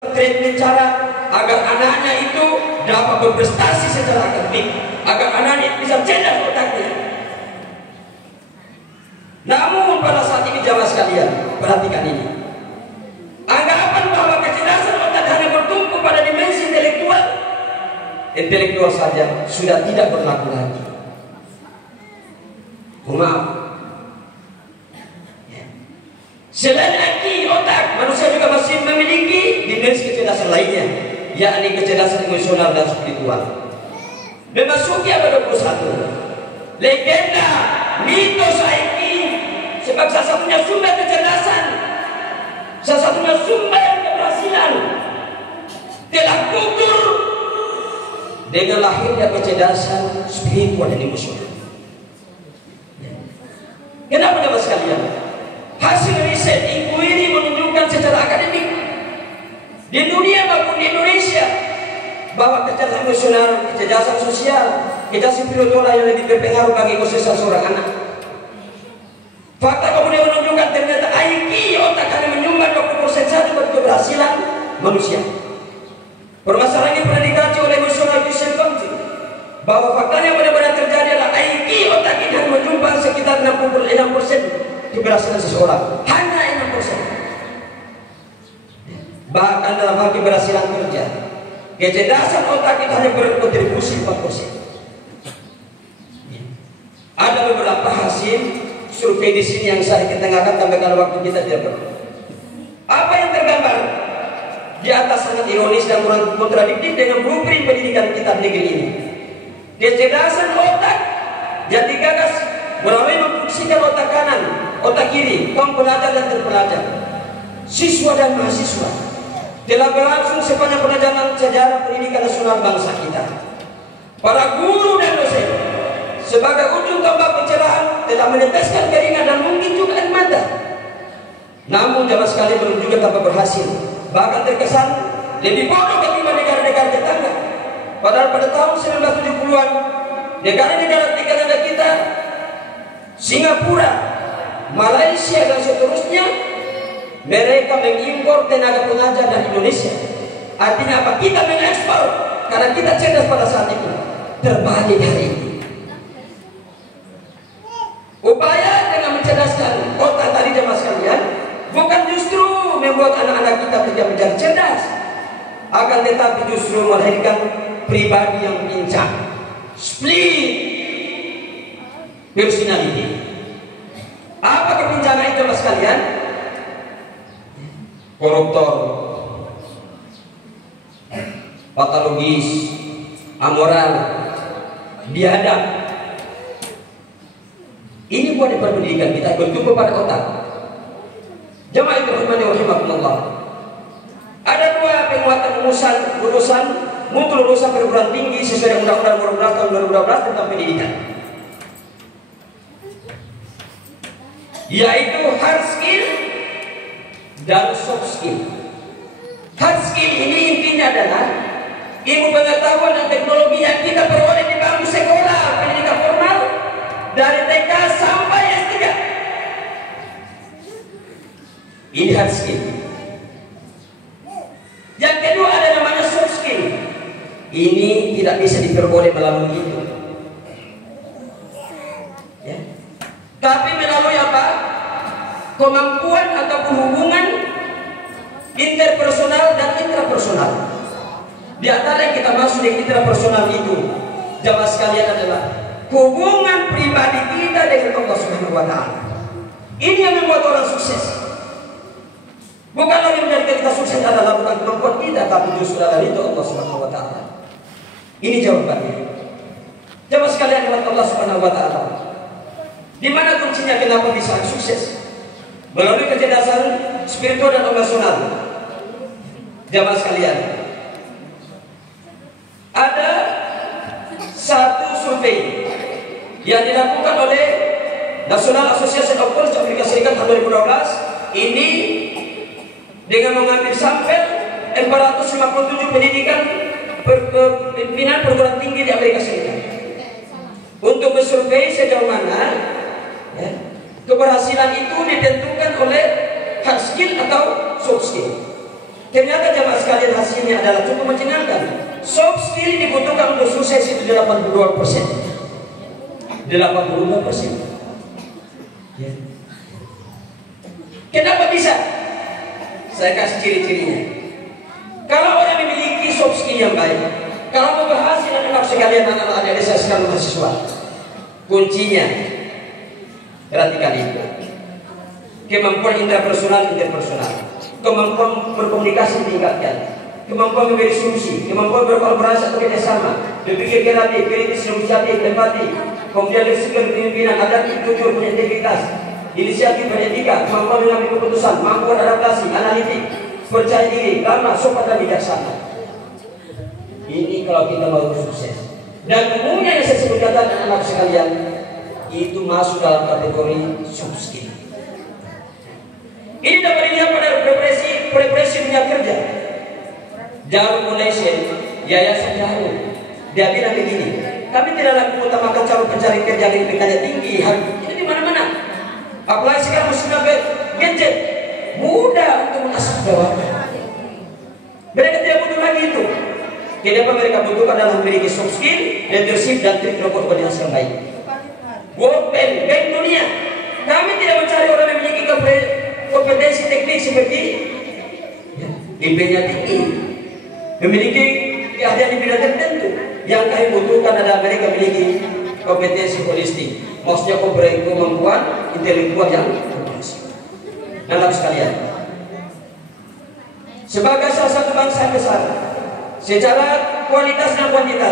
treatment cara agar anak-anak itu dapat berprestasi secara akademik, agar anak-anak bisa cerdas otaknya. Namun pada saat ini jamaah sekalian, perhatikan ini. Anggapan bahwa kecerdasan otak hanya bertumpu pada dimensi intelektual saja sudah tidak berlaku lagi. Maaf. Selain IQ otak, manusia juga masih memiliki dimensi kecerdasan lainnya, yakni kecerdasan emosional dan spiritual. Memasuki abad 21, legenda mitos IQ sebagai salah satunya sumber kecerdasan, salah satunya sumber keberhasilan, telah gugur dengan lahirnya kecerdasan spiritual dan emosional. Kenapa jemaah sekalian? Hasil riset inquiry menunjukkan secara akademik di dunia maupun di Indonesia bahwa kecerdasan emosional, kecerdasan sosial, kecerdasan spiritual yang lebih berpengaruh bagi kesuksesan seorang anak. Fakta kemudian menunjukkan ternyata IQ otak hanya menyumbang 20% saja bagi keberhasilan manusia. Permasalahan ini pernah dikaji oleh emosional Christian Council bahwa faktanya benar-benar terjadi adalah IQ otak ini hanya menyumbang sekitar 66% keberhasilan seseorang, hanya 6%. Bahkan dalam hal keberhasilan kerja, kecerdasan otak itu hanya berkontribusi 4%. Ada beberapa hasil survei di sini yang saya ketengahkan sampai kalau waktu kita tidak perlu. Apa yang tergambar di atas sangat ironis dan kontradiktif dengan blueprint pendidikan kita negeri ini. Kecerdasan otak yang digagas melalui memfungsikan otak kanan, otak kiri, kaum pelajar dan terpelajar, siswa dan mahasiswa telah berlangsung sepanjang perjalanan sejarah pendidikan nasional bangsa kita. Para guru dan dosen sebagai ujung tombak pencerahan telah meneteskan keringat dan mungkin juga air mata. Namun jamaah sekalian belum juga dapat berhasil, bahkan terkesan lebih bodoh ketimbang negara-negara tetangga. Padahal pada tahun 1970-an negara-negara tetangga kita, Singapura, Malaysia dan seterusnya, mereka mengimpor tenaga pengajar dari Indonesia. Artinya apa? Kita mengekspor karena kita cerdas pada saat itu. Terbalik hari ini. Upaya dengan mencerdaskan otak tadi jemaah sekalian bukan justru membuat anak-anak kita menjadi cerdas, akan tetapi justru melahirkan pribadi yang pincang, split personality. Apa kepincangan itu jemaah sekalian? Koruptor, patologis, amoral, biadab. Ini buat pendidikan kita bertumpu pada otak. Jemaah itu rahimakumullah. Ada dua penguatan lulusan mutu lulusan perguruan tinggi sesuai dengan Undang-Undang 12 tahun 2012 tentang pendidikan, yaitu hard skill dan soft skill. Hard skill ini intinya adalah ilmu pengetahuan dan teknologi yang kita peroleh di bangku sekolah pendidikan formal dari TK sampai S3. Ini hard skill. Yang kedua ada namanya soft skill. Ini tidak bisa diperoleh melalui itu, ya. Tapi melalui apa? Kemampuan ataupun hubungan interpersonal dan intrapersonal. Di antara yang kita maksud di intrapersonal itu, jamaah sekalian, adalah hubungan pribadi kita dengan Allah Subhanahu wa Ta'ala. Ini yang membuat orang sukses. Bukan lagi menjadikan kita sukses adalah bukan kemampuan kita, tapi justru adalah itu Allah Subhanahu wa Ta'ala. Ini jawabannya. Jamaah sekalian dengan Allah Subhanahu wa Ta'ala. Di mana kuncinya kenapa bisa sukses? Melalui kecerdasan spiritual dan emosional. Jamaah sekalian, ada satu survei yang dilakukan oleh National Association of College Amerika Serikat tahun 2012 ini dengan mengambil sampel 457 pendidikan pimpinan perguruan tinggi di Amerika Serikat untuk bersurvei sejauh mana, ya, keberhasilan itu ditentukan oleh hard skill atau soft skill. Ternyata jamaah sekalian hasilnya adalah cukup menyenangkan. Soft skill dibutuhkan untuk sukses itu 82%. 82%. Ya. Kenapa bisa? Saya kasih ciri-cirinya. Kalau orang memiliki soft skill yang baik, kalau mau berhasil anak sekalian, anak-anak adik saya sekalian mahasiswa, kuncinya perhatikan itu. Kemampuan intrapersonal, interpersonal, kemampuan berkomunikasi ditingkatkan, kemampuan memberi solusi, kemampuan berkolaborasi atau kerjasama, berpikir kreatif, kritis, inisiatif, empati, kemudian leadership kepemimpinan, adaptif, jujur, punya integritas, inisiatif, beretika, kemampuan mengambil keputusan, mampu adaptasi, analitik, percaya diri, ramah, sopan dan bijaksana. Ini kalau kita mau sukses. Dan umumnya yang saya sebutkan anak-anak sekalian itu masuk dalam kategori soft skill. Ini dapat dilihat pada preferensi dunia kerja. Jarum Foundation, Yayasan Jarum, dia bilang begini, kami tidak lagi mengutamakan calon pencari kerja yang IPK-nya tinggi. Ini di mana-mana. Apalagi sekarang musimnya gadget, mudah untuk mengasuh jawaban. Mereka tidak butuh lagi itu. Kenapa mereka butuhkan adalah memiliki soft skill, leadership, dan trik rokok koordinasi yang baik. World Bank dunia, kami tidak mencari orang yang memiliki kompetensi teknik seperti IP-nya tinggi, memiliki keahlian di bidang tertentu. Yang kami butuhkan adalah mereka memiliki kompetensi holistik, maksudnya kemampuan intelektual yang kompleks. Anak sekalian, sebagai salah satu bangsa besar, secara kualitas dan kuantitas,